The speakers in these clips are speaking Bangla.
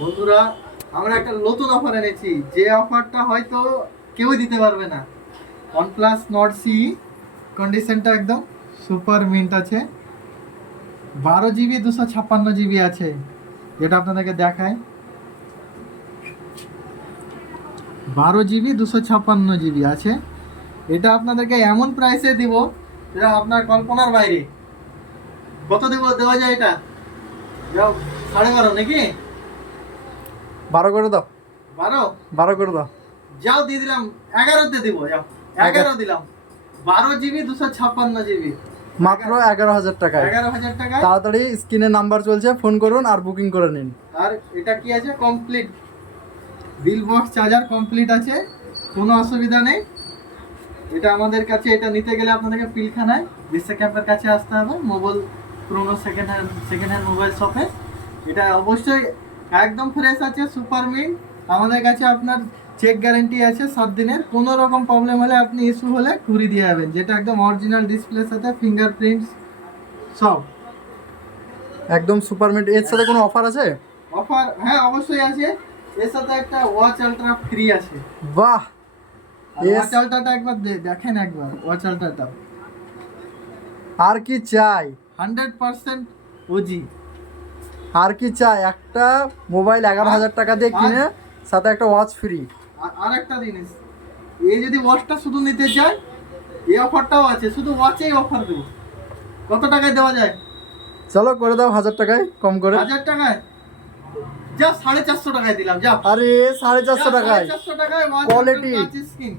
বন্ধুরা, আমরা একটা নতুন অফার এনেছি, যে অফারটা হয়তো কেউই দিতে পারবে না। OnePlus Nord CE কন্ডিশনটা একদম সুপার মিন্ট আছে, 12 GB 256 GB আছে, যেটা আপনাদেরকে দেখায়। 12 GB 256 GB আছে। এটা আপনাদেরকে এমন প্রাইসে দিব যেটা আপনার কল্পনার বাইরে। কত দেওয়া যায় এটা? যাও 12.5 নাকি? 12 করে দাও, 12? 12 করে দাও। যাও দিয়ে দিলাম, 11তে দিব। যাও 11 দিলাম। 12 GB 256 GB মাত্র 11,000 টাকায়। 11,000 টাকায়। তাড়াতাড়ি স্ক্রিনে নাম্বার চলছে, ফোন করুন আর বুকিং করে নিন। আর এটা কি আছে? Complete bill box charger complete আছে, কোনো অসুবিধা নেই। এটা আমাদের কাছে, এটা নিতে গেলে আপনাদেরকে পিলখানায় বিশ্ব ক্যাম্পের কাছে আসতে হবে, মোবাইল পুরোনো সেকেন্ড হ্যান্ড মোবাইল শপে। এটা অবশ্যই একদম ফ্রেশ আছে, সুপার মিন্ট। আমাদের কাছে আপনার চেক গ্যারেন্টি আছে 7 দিনের। কোনো রকম প্রবলেম হলে, আপনি ইস্যু হলে ঘুরিয়ে দিয়ে যাবেন, যেটা একদম অরিজিনাল ডিসপ্লের সাথে ফিঙ্গারপ্রিন্টস সব একদম সুপারমিন্ট। এর সাথে কোনো অফার আছে? অফার, হ্যাঁ অবশ্যই আছে। এর সাথে একটা ওয়াচ আলট্রা ফ্রি আছে। বাহ! ওয়াচ আলট্রাটা একবার দেখেন, একবার ওয়াচ আলট্রাটা আর কি চাই? 100% ওজি। আর কি চাই? একটা মোবাইল 11,000 টাকা দিয়ে কিনে সাথে একটা ওয়াচ ফ্রি। আর একটা জিনিস, এই যদি ওয়াচটা শুধু নিতে চায়, এই অফারটাও আছে। শুধু ওয়াচেই অফার দেবো। কত টাকায় দেওয়া যায়? চলো করে দাও 1,000 টাকায় কম করে। 1000 টাকায়? যা 450 টাকায় দিলাম। যা আরে 450 টাকায় 450 টাকায় Quality। Touch screen.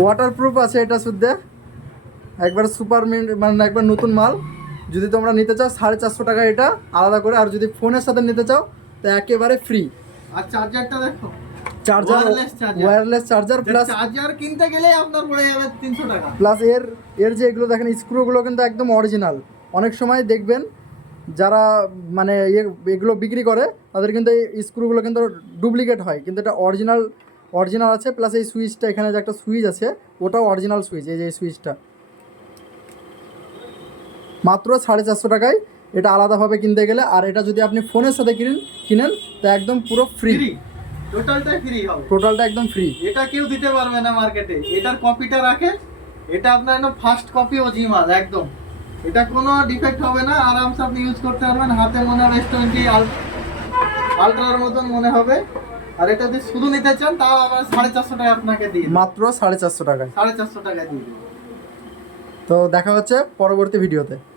ওয়াটারপ্রুফ আছে এটা শুদ্ধে, একবার সুপারমিন্ট, মানে একবার নতুন মাল। যদি তোমরা নিতে চাও 450 টাকা এটা আলাদা করে, আর যদি ফোনের সাথে নিতে চাও তো একেবারে ফ্রি। আর চার্জারটা দেখো, charger, wireless charger plus charger কিনতে গেলে আপনার পড়ে যাবে 300 টাকা। প্লাস এর যে এগুলো দেখেন স্ক্রুগুলো কিন্তু একদম অরিজিনাল। অনেক সময় দেখবেন যারা মানে এগুলো বিক্রি করে তাদের কিন্তু এই স্ক্রুগুলো কিন্তু ডুপ্লিকেট হয়, কিন্তু এটা অরিজিনাল আছে। প্লাস এই সুইচটা, এখানে যে একটা সুইচ আছে ওটাও অরিজিনাল সুইচ। এই যে এই সুইচটা মাত্র 450 টাকায় এটা আলাদাভাবে কিনতে গেলে। আর এটা যদি আপনি ফোনের সাথে কিনেন তো একদম পুরো ফ্রি, টোটালটাই ফ্রি হবে। টোটালটা একদম ফ্রি। এটা কেউ দিতে পারবে না মার্কেটে। এটার কপিটা রাখে, এটা আপনার একদম ফার্স্ট কপি ওজি মাল একদম। এটা কোনো ডিফেক্ট হবে না, আরামসে আপনি ইউজ করতে পারবেন। হাতে মনে হবে S20 আলট্রার মতন মনে হবে। আর এটা যদি শুধু নিতে চান তাও আবার 450 টাকা আপনাকে দিয়ে দেব। মাত্র 450 টাকায়। 450 টাকা দিয়ে দেব। তো দেখা হচ্ছে পরবর্তী ভিডিওতে।